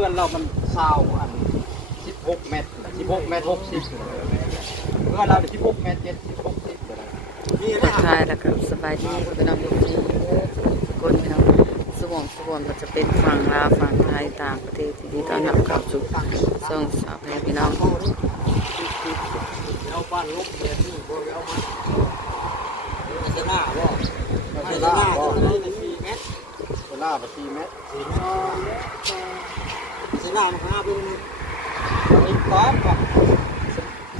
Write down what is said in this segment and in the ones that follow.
พื่อนเรามันเศร้าอันสิบหกเมตรสิบหกเมตรหกสิบเพื่อนเราสิบหกเมตรเจ็ดสิบหกสิบนี่ทันะกทายแล้วก็สบายดีพี่น้องทุกที่ทุกคนพี่น้องสวงสวงก็จะเป็นฝั่งลาวฝั่งไทยต่างประเทศที่ดีต้อนรับเข้าสู่ช่องสาวแพรพี่น้องเอาบ้านลบเนี่ยที่พวกเอามาเซน่าบ่เซน่าบ่สี่เมตรเซน่าไปสี่เมตร สี่เมตรเซน่ามันห้าเป็นมีตอบกับ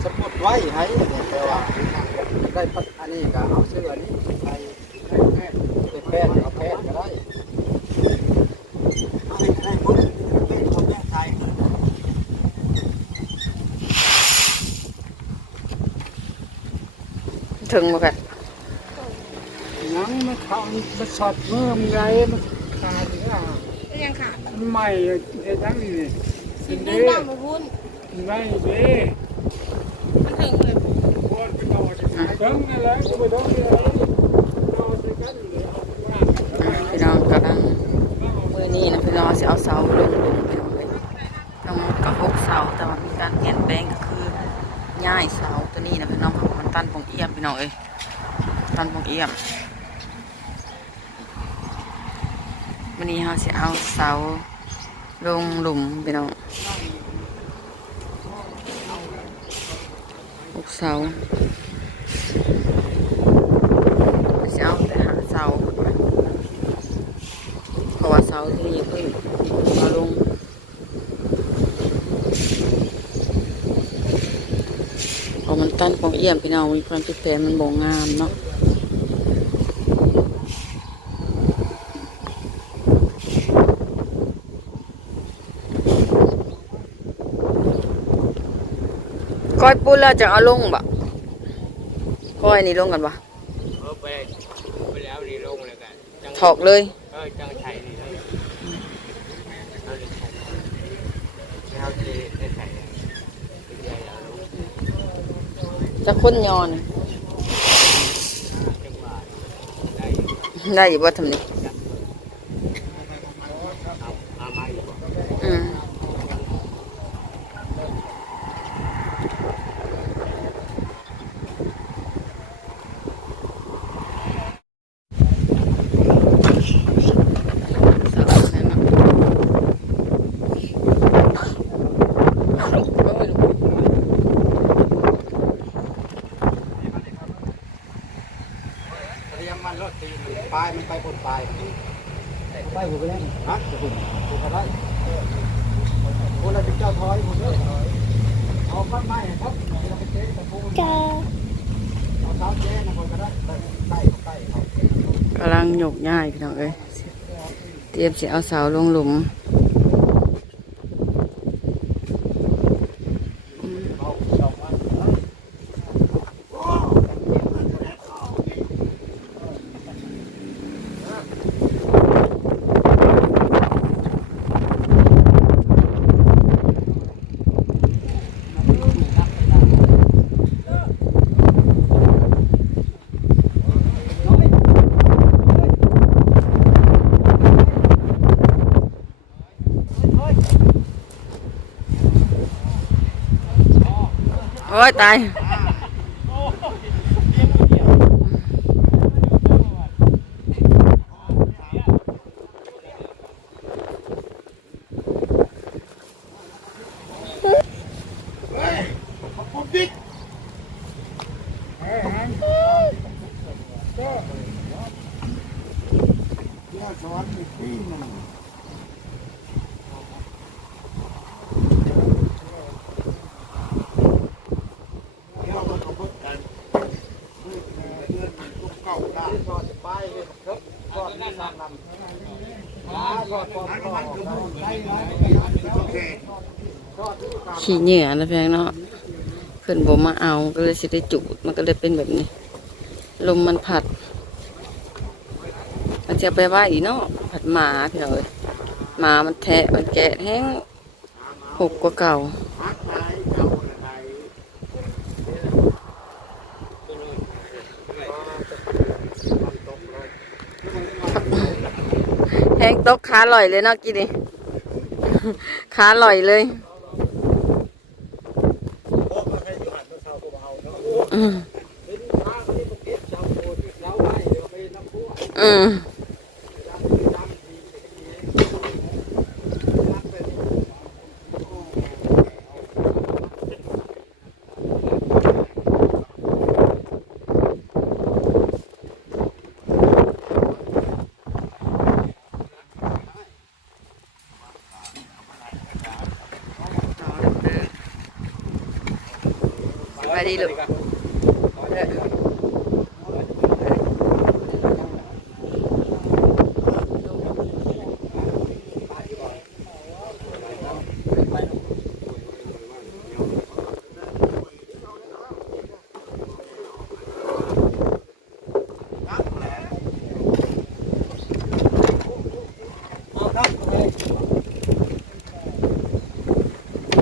สมุดไว้ให้เนี่ยแต่ว่าได้พัดอันนี้ก็เอาเสื้อนี้ไปแพทย์เป็นแพทย์เอาแพทย์ก็ได้ให้ให้คนเป็นคนแยกไทยถึงบ่กันยังมันเขามันสอดเมื่อมไงมันขาดอะ ยังขาดมันใหม่ไอ้ทั้งนี้สิสินนเดิเด้นดำมาวุ่นไม่เด้มันถึงเลยปวดไปนอนเดิมนั่นแหละก็ไปเดิมนี่แหละนอนด้วยกันเลยเอาไปว่าอ่าพี่น้องกำลังมือนี้นะพี่น้องสิเอาเสาลงลงพี่น้องเลยทั้งหมดก็หกเสาแต่ว่ามีการเปลี่ยนแปลงก็คือย้ายเสาตัวนี้นะพี่น้องเพราะว่ามันตันปงเอี่ยมพี่น้องเอ้ยตันปงเอี่ยม วันนี้เราสิเอาเสาลงหลุมพี่น้องหกเสาสิเอาแต่หาเสาเพราะว่าเสาที่นี่เพิ่งมาลงพอมันตั้นของเอี่ยมพี่น้องมีความผิดแปลมันบ่งามเนาะ ก้อยปุ้นแล้วจะเอาลงบ่ก้อยนี่ลงกันบ่เออไปไปแล้วนี่ลงเลยกันถอกเลยเออจังไทยนี่เลยเอาเลยใส่เอาที่ได้ใส่ใหญ่เอาลงจะค้นยอนได้ได้อยู่บ่าทำนี่ เอาเอามาอยู่บ่ อืมสาวนั่นเนาะโอ้ยลูก เตรียมมันรถตีนปลายมันไปบนปลายไปหัวไปแล้วฮะคุณคุณก็ได้คนละเป็นเจ้าทอยคนเด้อเอาข้าวไม้ครับเราไปเจ๊ตะปูนเอาเท้าเจ๊นะคนก็ได้ได้ใกล้ใกล้เขา กง่ายพี่น้องเอ้ยเตรียมสิเอาเสาลงหลุม โอ้ยตาย ช้อนอีกที่หนึ่งเราก็ต้องพบกันเดือนมันก็เก่าได้ทอดไปครับทอดนั่นนำนำมาทอดทอดทอดได้แล้วโอเค ขี้เหงื่อนะเพียงเนาะเพิ่อนบ่มาเอาก็เลยสิได้จูดมันก็เลยเป็นแบบนี้ ลมมันผัด มันจะไปว่าอีเนาะผัดหมาพี่น้องเอ้ยหมามันแทะมันแกะแห้งหกกว่าเก่าแห้งตกขาลอยเลยเนาะกินนี่ขาลอยเลยำพุอืมดีลูก เออ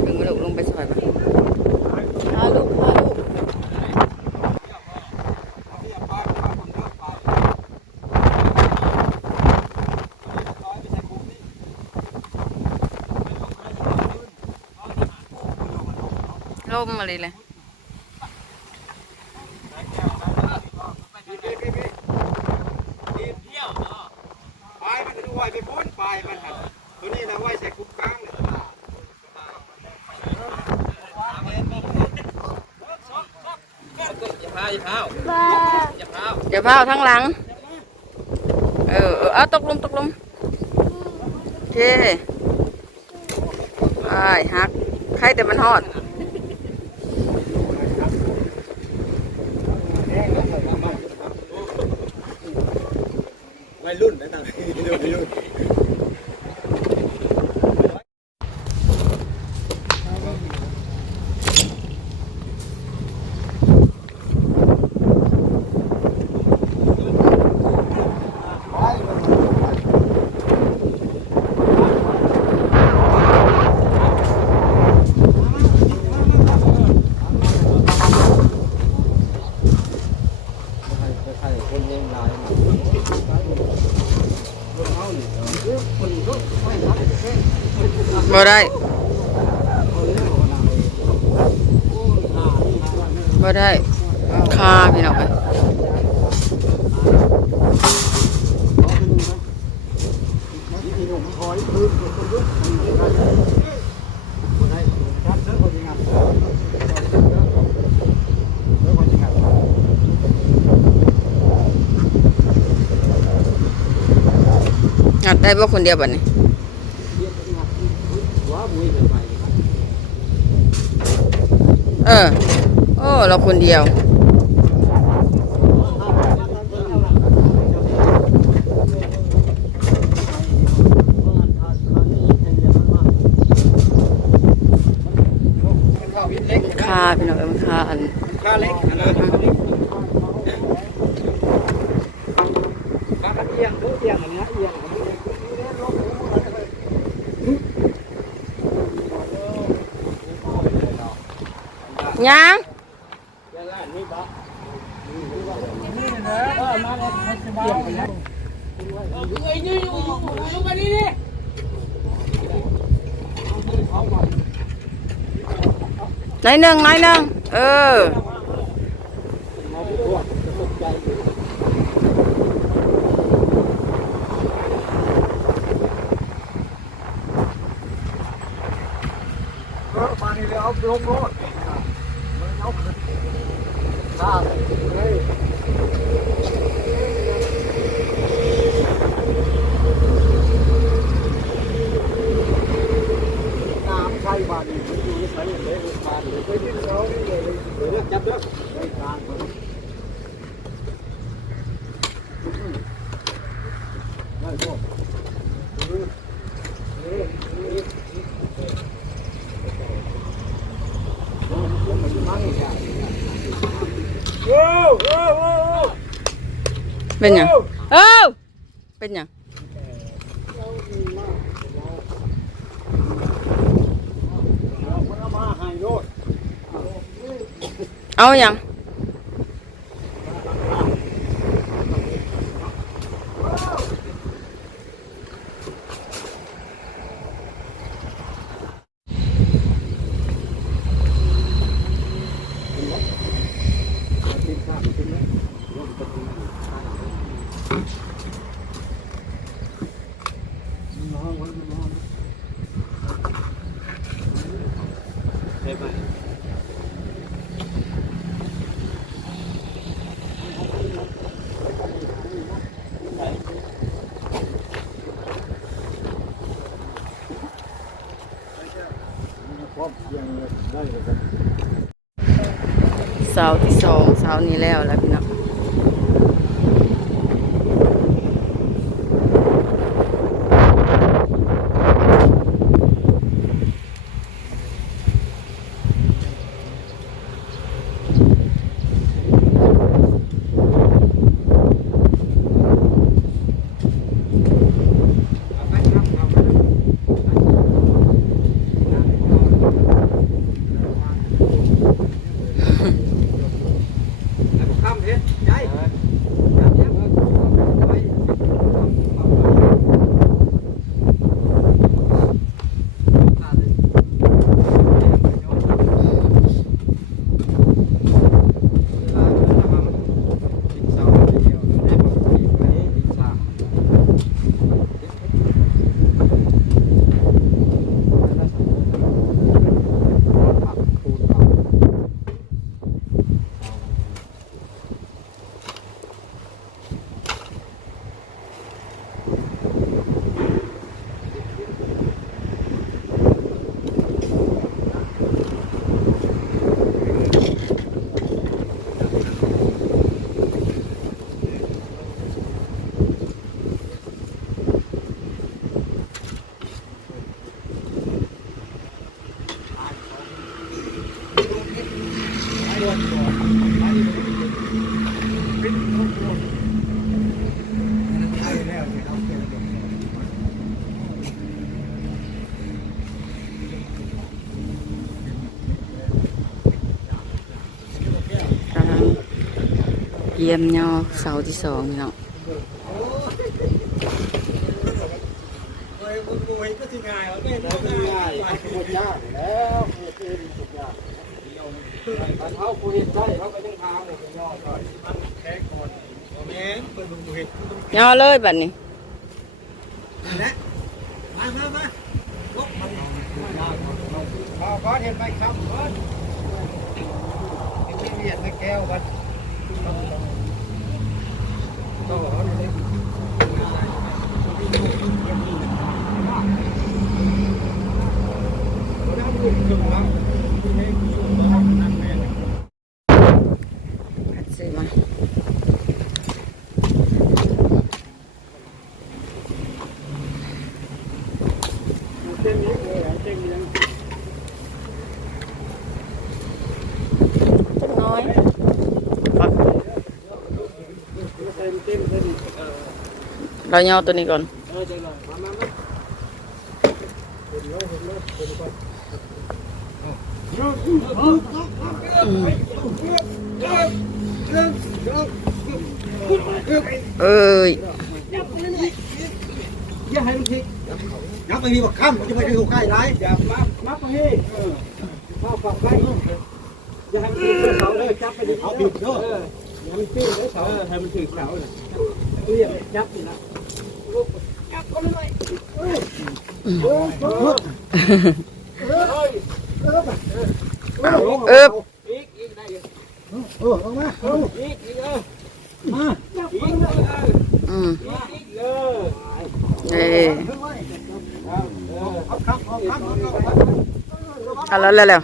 ถึงลูกลงไปสอยมาพาลูกพาลูก ล่มมาเลยเลยไปมันจะดูไว้ไปพ้นไปมันหันตัวนี้นะไหว้ใส่คุกกลางเลยเดี๋ยวพาเอาพาวทั้งหลัง เออเออเอาตกลงตกลงโอเคไอ้ฮัก ใครแต่มันหอด วัยรุ่นนะต่างวัยรุ่น บ่ได้บ่ได้คาพี่น้องเอ้ยงัดได้บ่คนเดียวบัดนี้ เออ โอ้ เราคนเดียว คาพี่น้องเอ้ยมันคาอัน ค่าเล็กอันนั้นค่าเอียงเอียงอันนี้เอียง ยัง น้ อยหนึ่งน้อยหนึ่งเออเออมานี่เลยเอาลงรถมันเอาขึ้นข้าเฮ้ยน้ำใช่บาดนี่มันอยู่ในใส่เลยบาดเลยไปที่เขานี่เลยเดี๋ยวจับเด้อไปกลางได้พวก โอ้โอ้โอ้ เป็นหยังเออเป็นหยังมันเอามาให้โลดเอาหยังเสาที่สองเสานี้แล้วแล้ว เยี่ยมยอเสาที่สองพี่น้องก็ทีง่ายไม่ง่ายหมดยากแล้วเนหมดยากอันเขาคุยได้เขาก็ยังทางเลยย่อก่อนมันแค่ก่อนแม่เปิดดูเห็ดยอเลยบัดนี้และมามามาลบมันพอเห็นไหมครับเพิ่นเห็นเวียดในแก้วกัน ก็เขาเลยเราดูจุดเราคุณให้อยู่บ้านนั่นแม่ ซื้อมา เส้นนี้เลยเส้นนี้ ต้นน้อยปัก เส้นเส้นเส้นเออ เรายอตัวนี้ก่อน เออจะหน่อยมามามาเห็นแล้วเห็นแล้วเห็นก่อน เอ้ย อ ย่าให้ลูกทิศนับไม่มีบักค่ำมันจะไม่ได้ถูกใกล้ไรอย่ามามาไปเฮ้เออเข้าฝักไปอย่าให้มันถึงเสาเลยจับไปดิเอาบิดเนาะเอออย่ามันถึงเสาให้มันถึงเสาน่ะเรียกจับนี่นะจับก็ไม่ไหว เออเออเออเออเอิบอีกอีกได้อยู่เออลงมาเอออีกอีกเออมาอีกเอออืมอีกเออเอ้ยเอาครับเอาครับเอาครับเอาแล้วแล้วแล้ว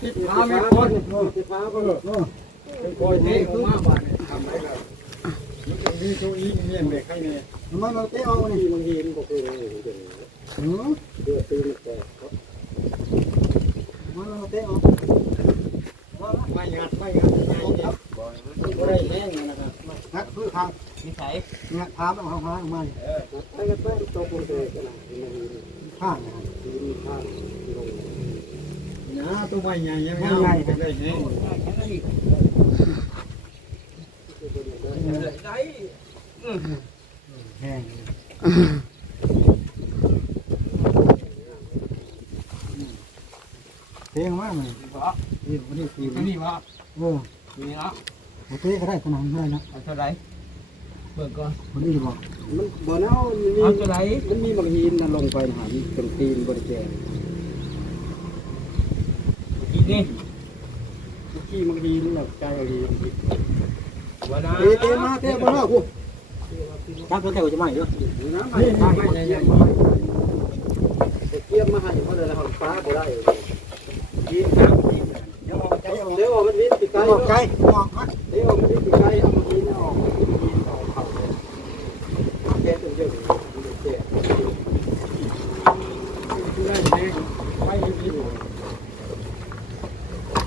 ติดมามีคนติดมาก็เออเป็นคอยเตะออกมาบ้านทำไรกันมันมีตัวอีเงี้ยเด็กใครเนี่ยมันเราเตะเอานี่มันเห็นก็คือหือเดือดตื่นแต่มันเราเตะเอาไม่งัดไม่งัดไม่งัดก็ได้แห้งนะครับนักคือทางนิสัยงัดทามเอาข้างล่างมาเออไม่ก็เป็นตัวคนเตะกันนะข้างนะข้าง ตัวใหญ่ใหญ่ยังไม่ใหญ่ไปเลยนี่ได้แห้งอตะมากเลยเพราะนี่มันนี่ทีมนี่ว่าเออมีเนาะเตะก็ได้ขนาดนั้นนะเอาเท่าไรเบิกก่อนคนนี้บอกมันบ่เน่ามันมีเอาเท่าไหร่มันมีบางหินลงไปหามีเป็นตีนบริแจงอีก นี่ขี้บางหินหลักใจเอาหินวันนั้นเตะเตะมาเตะมาเนาะกูตั้งตัวแถวจะไม่เด้อน้ำไม่ไม่ไม่ยังไม่เกี่ยมมาให้เพราะอะไรเราฟ้าบ่ได้หินครับเดี๋ยวออกใจออกเดี๋ยวออกมันวินติดไกลออกใจออกมาเดี๋ยวออกมันวินติดไกลเอามาหินออกหินออกเขาเลยแกเป็นเยอะแกได้ไหมไม่หิน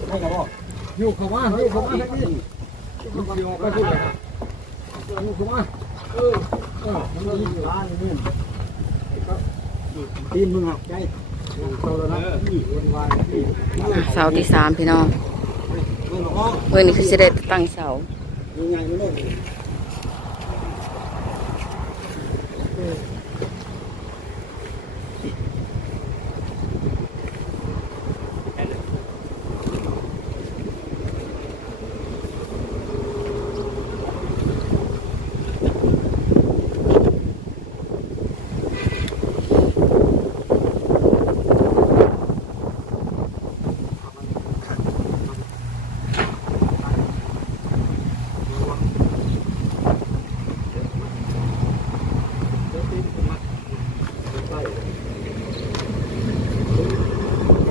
ให้กับบอก ลูกเขาว่าลูกเขามาทั้งนี้อยู่เขาว่าก็พูดเลยนะลูกเข้ามาเออเออมันมีร้านนี่ตีนมึงหักใจโซโลนะที่วันวาเสาที่สามพี่น้องเมื่อนี้คือสิได้ตั้งเสา ยังไงไม่รู้ อย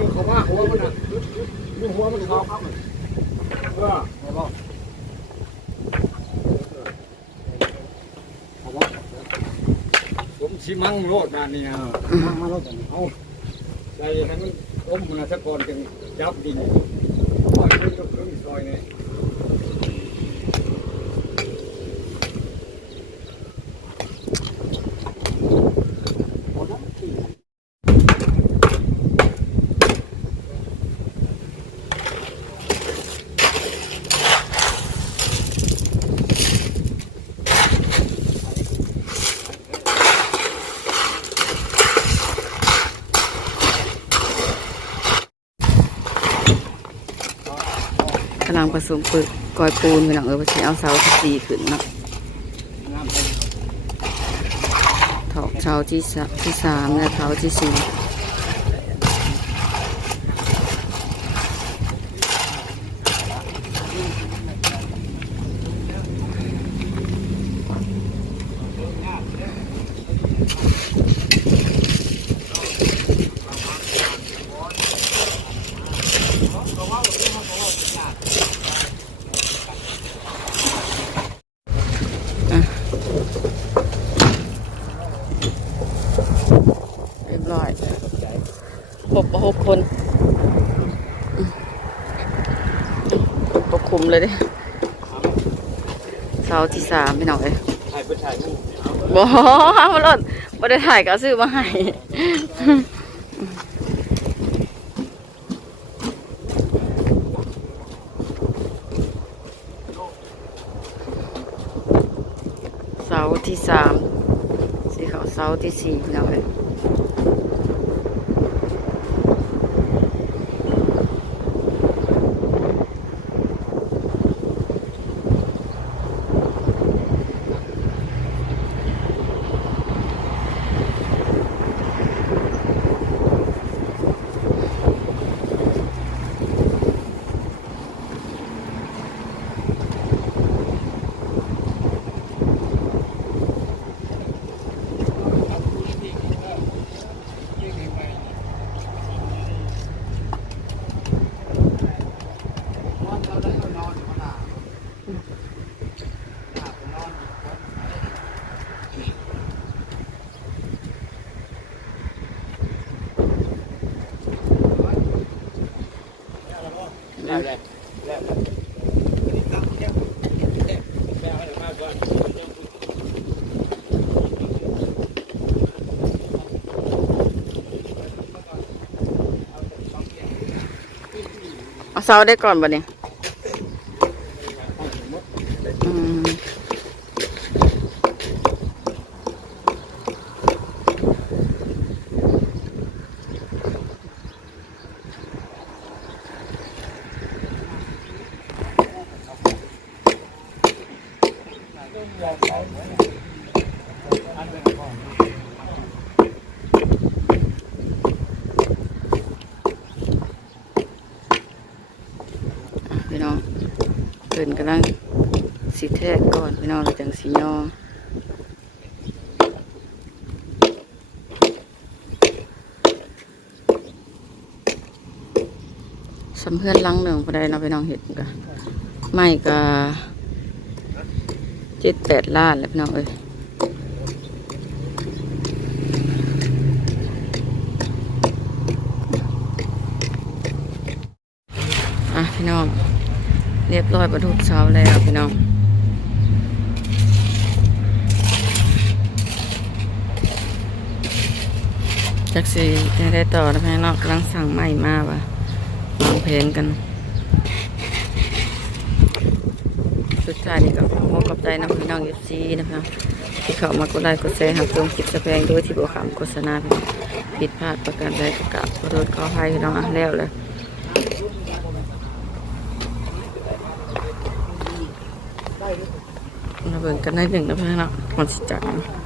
ู่เขาว่าหัวมันอะอยู่หัวมันเขาครับเออ ผม ชิมังโลดด้าเนี่ยมังมาแล้วกันเอาใจให้มันต้มมันสะกอนจังยับดินปล่อยมันก็ขึ้นซอยเนี่ยำลังผสมปึกกอยปูนพี่น้องเออว่าสิเอาเสาที่สี่ขึ้นเนาะถอกเสาที่สะที่สามและเสาที่สี่เรียบร้อยหกหกคนอืมปกคลุมเลยเดิเสาที่สามพี่น้องเอ้ยถ่ายไปถ่ายรูปบ่เอารถบ่ได้ถ่ายก็เอาซื้อมาให้เสาที่สามสีขาวเสาที่สี่พี่น้องเอ้ย เอาเสาได้ก่อนบ่เนี่ยอืม อะพี่น้องเกินกำลังสีแทกก่อนพี่น้องเราจังสีย่อ สำเพื่อนลังหนึ่งพอได้เนาะพี่น้องเห็ดกะไม่กะเจ็ดแปดล้านแล้วพี่น้องเอ้ยอะพี่น้อง เรียบร้อยประทุกเช้าแล้วพี่น้องจักสีได้ต่อนะพี่น้องกำลังสั่งใหม่มาว่ะ วางแผนกันสุดท้ายนี่ก็ขอขอบใจนะพี่น้องเอฟซีนะคะที่เข้ามากดไลค์กดแชร์หาชมคลิปสแปงโดยที่บวขำโฆษณาผิดพลาดประการใดก็กราบขอโทษขออภัยน้องอะแล้วเลยมาเบิ่งกันได้หนึ่งนะพี่น้องมันสิจักนะ